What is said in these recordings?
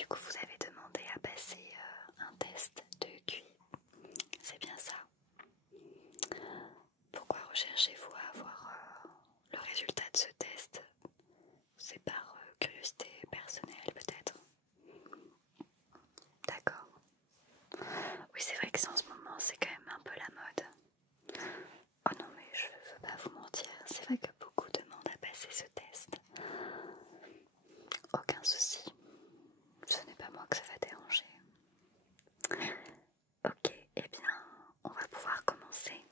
du coup vous avez demandé à passer un test de QI, c'est bien ça? Pourquoi recherchez-vous à avoir le résultat de ce test? C'est par curiosité personnelle peut-être? D'accord. Oui, c'est vrai que en ce moment c'est quand même un peu la mode. Oh non, mais je veux pas vous mentir, c'est vrai que beaucoup demandent à passer ce test. Aucun souci, ce n'est pas moi que ça va déranger. Ok, eh bien, on va pouvoir commencer.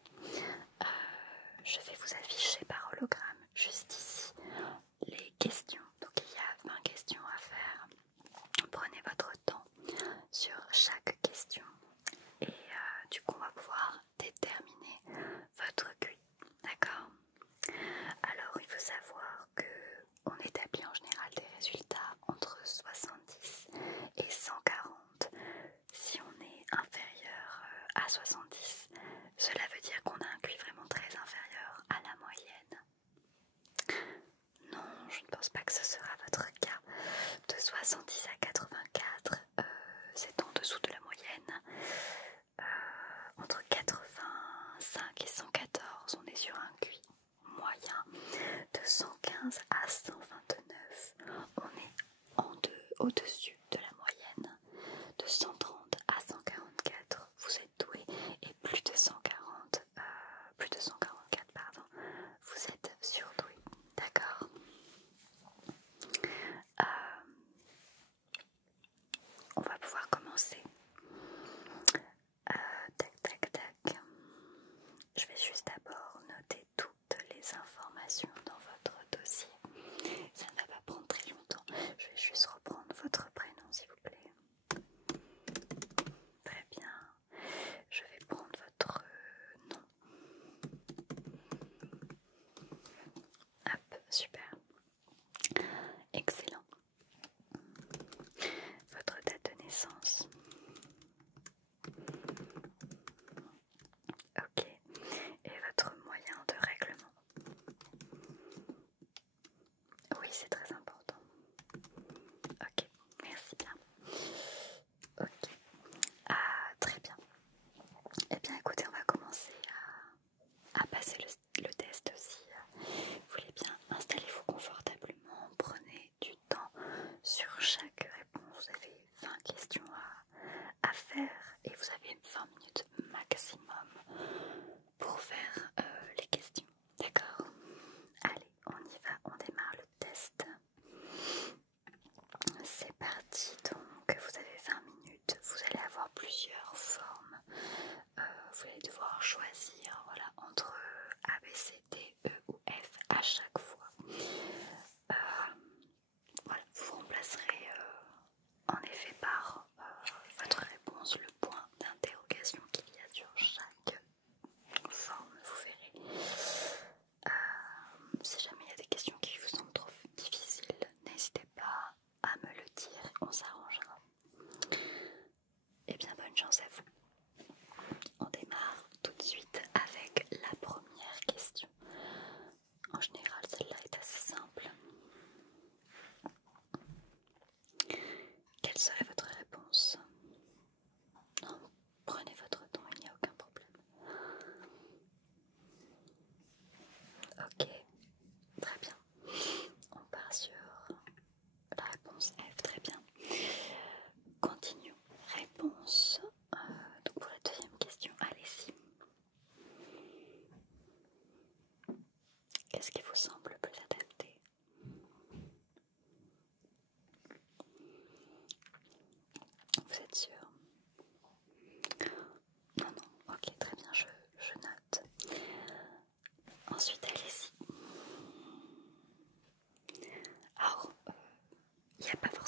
Je vais vous afficher par hologramme juste ici les questions. Donc il y a 20 questions à faire. Prenez votre temps sur chaque question et du coup on va pouvoir déterminer votre QI. D'accord? Alors il faut savoir que on établit en général des résultats entre 70 et 140. Si on est inférieur à 70, cela veut dire qu'on a un QI vraiment très inférieur à la moyenne. Non, je ne pense pas que ce sera votre cas. De 70 à 84, c'est en dessous de la moyenne. Entre 85 et 114, on est sur un QI moyen. De 115 à 129, on est au-dessus de la moyenne. De 130 à 144, vous êtes doué. Et plus de 144, pardon, vous êtes surdoué. D'accord? On va pouvoir commencer. Tac, tac, tac. Je vais juste d'abord noter toutes les informations dans votre dossier. Ça ne va pas prendre très longtemps. Je vais juste reprendre votre prénom, s'il vous plaît. Très bien. Je vais prendre votre nom. Hop, super. Excellent. Votre date de naissance. Ok. Et votre moyen de règlement. Oui, c'est très important. Ok, merci bien. Ok. Ah, très bien. Eh bien, écoutez, on va commencer à passer le test aussi. Vous voulez bien, installez-vous confortablement, prenez du temps sur chaque réponse. Vous avez 20 questions à faire et vous avez 20 minutes maximum pour faire les questions. D'accord? Allez, on y va, on démarre le test. C'est parti, donc vous avez 20 minutes, vous allez avoir plusieurs formes. Vous allez devoir choisir voilà, entre A, B, C, D, E ou F à chaque fois. Voilà, vous remplacerez en effet par votre réponse le point d'interrogation qu'il y a sur chaque forme, vous verrez. Si jamais il y a des questions qui vous semblent trop difficiles, n'hésitez pas à me le dire, on s'arrangera. Et bien bonne chance à vous. On démarre tout de suite avec la première question. En général, celle-là est assez simple. Quelle serait votre réponse? Non, prenez votre temps, il n'y a aucun problème. Ok, très bien. On part sur la réponse F, très bien. Continuons. Réponse. Donc pour la deuxième question, allez-y. Qu'est-ce qui vous semble le plus adapté? Vous êtes sûr? Non, non, ok, très bien, je note. Ensuite, allez-y. Alors, il n'y a pas forcément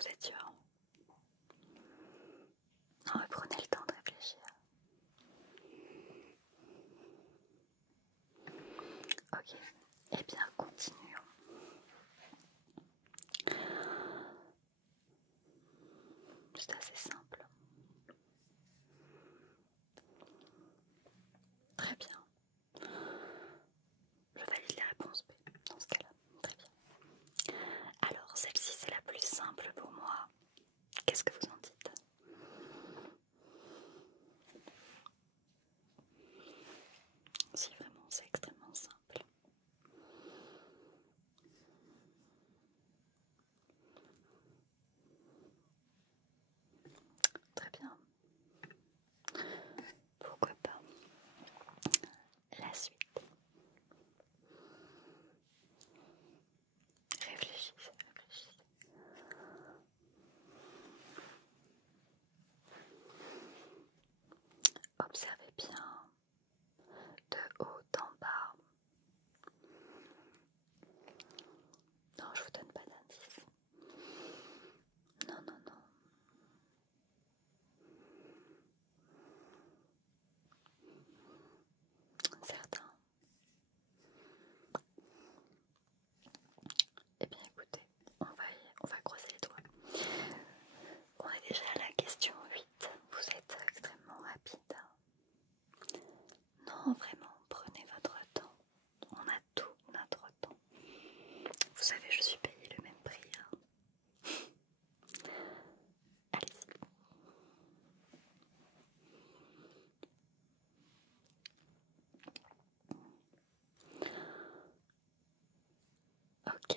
Vous êtes sûr? Non, prenez le temps de réfléchir. Ok, eh bien continuons. C'est assez simple. Très bien. Je valide les réponses B dans ce cas-là. Très bien. Alors, celle-ci c'est la plus simple pour moi. Qu'est-ce que vous en dites? Si vraiment c'est extrêmement simple. Très bien. Pourquoi pas? La suite. Réfléchissez, réfléchissez. Observez bien de haut en bas. Non, je vous donne pas d'indice. Non, non, non. Certains. Eh bien écoutez, on va croiser les doigts. On est déjà à la question 8. Vous êtes extrêmement rapide. Non, vraiment, prenez votre temps. On a tout notre temps. Vous savez, je suis payée le même prix. Allez-y. Ok.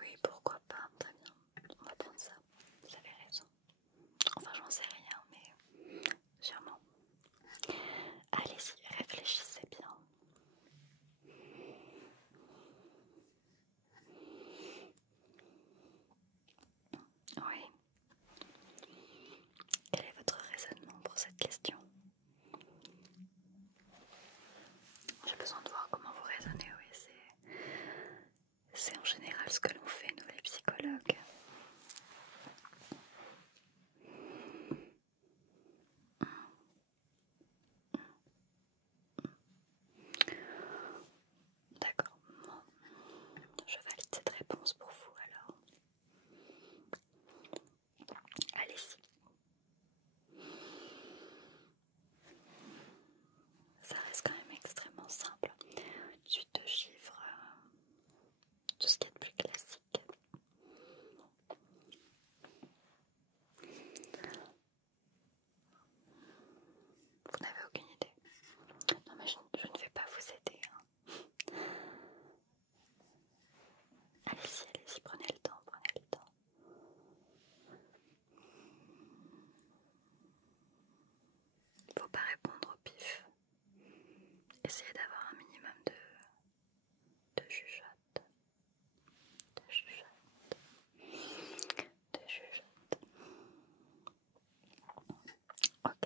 Oui, pourquoi pas. Très bien. On va prendre ça. Vous avez raison. Enfin, j'en sais rien, mais sûrement. Allez-y, réfléchissez bien. Oui. Quel est votre raisonnement pour cette question? J'ai besoin de voir comment vous raisonnez, oui, c'est en général ce que l'on fait, nous les psychologues. D'accord, je valide cette réponse pour vous alors. Allez-y. Ça reste quand même extrêmement simple. Une suite de chiffres, tout ce qui est de plus classique. Vous n'avez aucune idée? Non mais je ne vais pas vous aider. Allez-y, allez-y, prenez le temps, prenez le temps. Il ne faut pas répondre au pif. Essayez d'avoir un minimum de jugeote. De jugeote. De jugeote. Ok.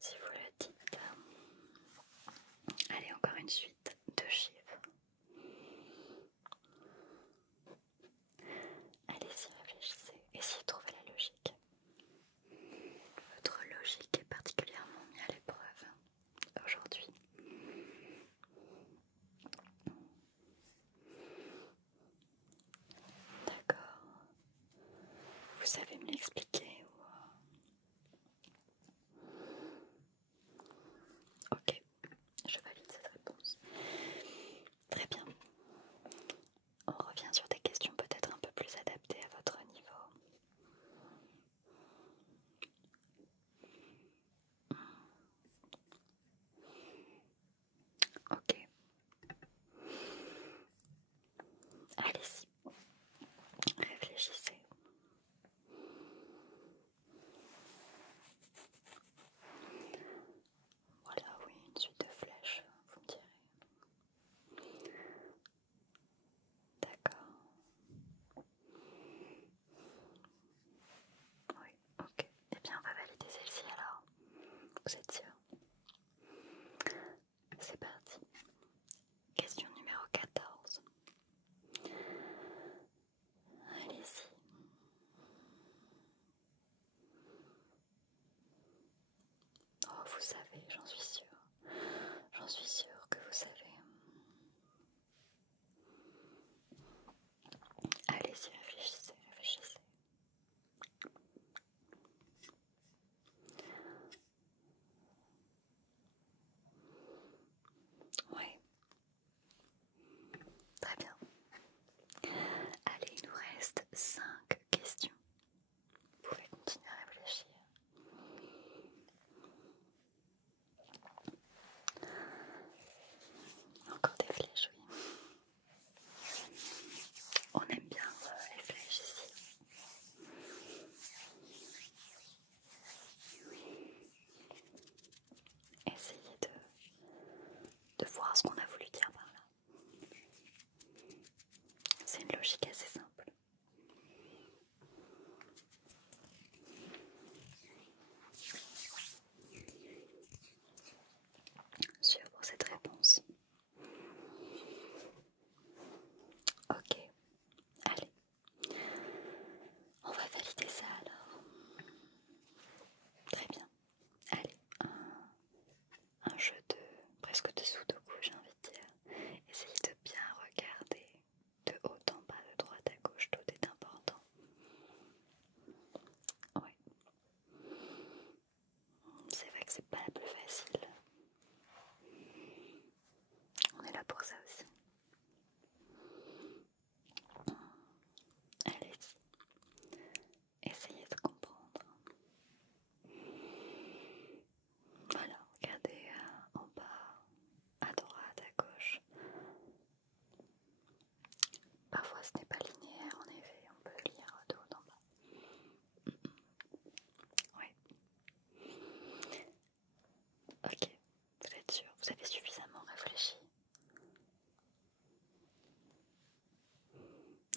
Si vous le dites. Allez, encore une suite de chiffres. Allez-y, réfléchissez. Essayez de trouver la logique. Votre logique est particulièrement mise à l'épreuve aujourd'hui. D'accord. Vous savez me l'expliquer ou... Ok, je valide cette réponse. Très bien. On revient sur des questions peut-être un peu plus adaptées à votre niveau. Ok. Allez-y. Réfléchissez. logique assez simple. Sûr pour cette réponse. Ok, allez. On va valider ça alors. Très bien. Allez, un jeu de presque de sudoku, j'ai envie de dire. Essayez de bien regarder de haut en bas, de droite à gauche, tout est important. Oui. C'est vrai que c'est pas la plus facile. On est là pour ça aussi. Allez-y. Essayez de comprendre. Voilà, regardez en bas, à droite, à gauche. Parfois ce n'est pas linéaire, en effet, on peut lire de haut en bas. Oui. Ok, vous êtes sûr, vous avez suffisamment réfléchi?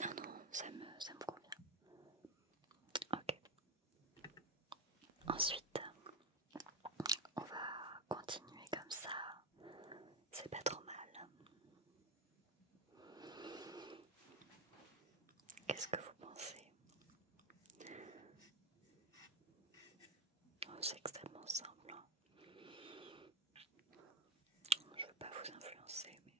Ah non, ça me convient. Ok. Ensuite, on va continuer comme ça. C'est pas trop mal. Qu'est-ce que vous pensez? Oh, c'est extrêmement simple. Hein. Je veux pas vous influencer, mais...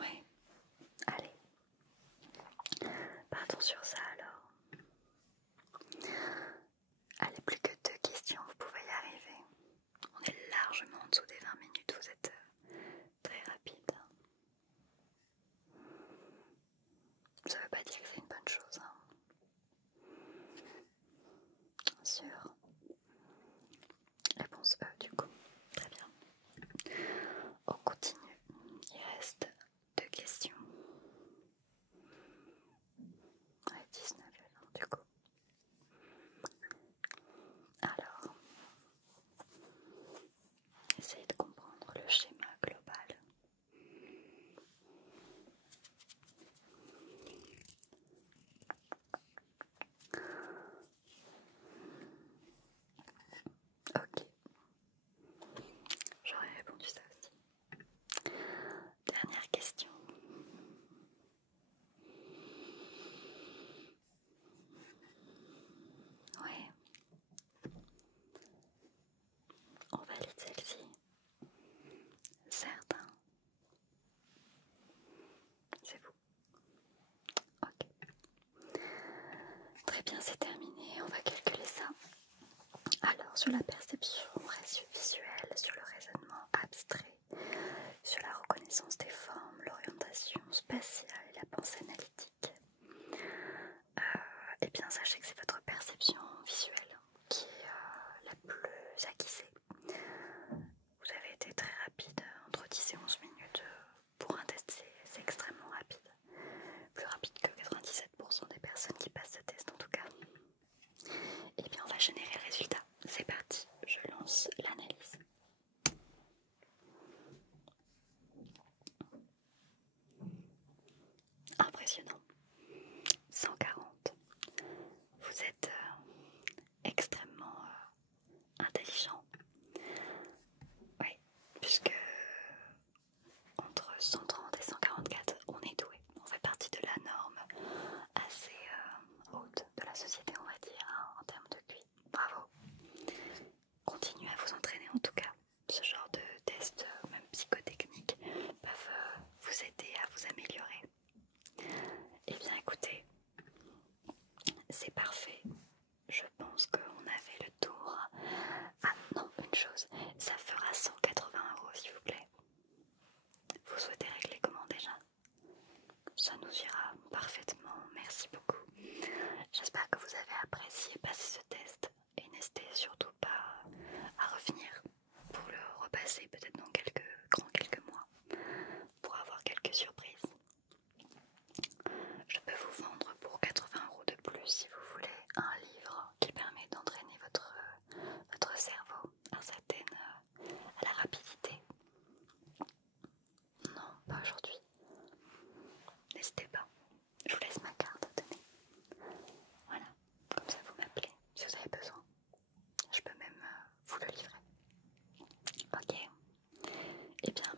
Ouais, allez. Partons sur ça alors. Allez, plus que 2 questions, vous pouvez y arriver. On est largement en dessous des 20 minutes, vous êtes très rapide. Ça veut pas dire que c'est une bonne chose. Hein. Bien sûr. Réponse E du coup. Très bien. On continue. Il reste 2 questions. Ouais, 19 du coup. Alors, essayez de comprendre le schéma global. Ok, j'aurais répondu ça aussi. Dernière question. Ouais. On valide celle-ci. Certes. C'est vous. Ok. Très bien, c'est terminé. On va calculer ça. Alors, sur la perception visuelle, sur le raisonnement abstrait, sur la reconnaissance des formes, l'orientation spatiale et la pensée analytique, eh bien, sachez que c'est votre perception visuelle qui est la plus acquisée. Vous avez été très rapide, entre 10 et 11 minutes pour un test, c'est extrêmement rapide. Plus rapide que 97% des personnes qui passent ce test en tout cas. Et bien on va générer le résultat. C'est parti, je lance l'analyse. Impressionnant. 140. Vous êtes extrêmement intelligent. Oui, puisque entre 130 et 144, on est doué. On fait partie de la norme assez haute de la société, on va dire, hein, en termes de QI. Bravo. Continuez à vous entraîner en tout cas. Ce genre de tests, même psychotechniques, peuvent vous aider à vous améliorer. Eh bien écoutez, c'est parfait. Je pense qu'on a fait le tour. Ah non, une chose, ça fera 180 € s'il vous plaît. Vous souhaitez régler comment déjà? Ça nous ira parfaitement, merci beaucoup. J'espère que vous avez apprécié passer ce test et n'hésitez surtout pas à revenir pour le repasser peut-être dans quelques mois pour avoir quelques surprises. Je peux vous vendre pour 80 € de plus si vous voulez un livre qui permet d'entraîner votre cerveau à la rapidité. Eh bien,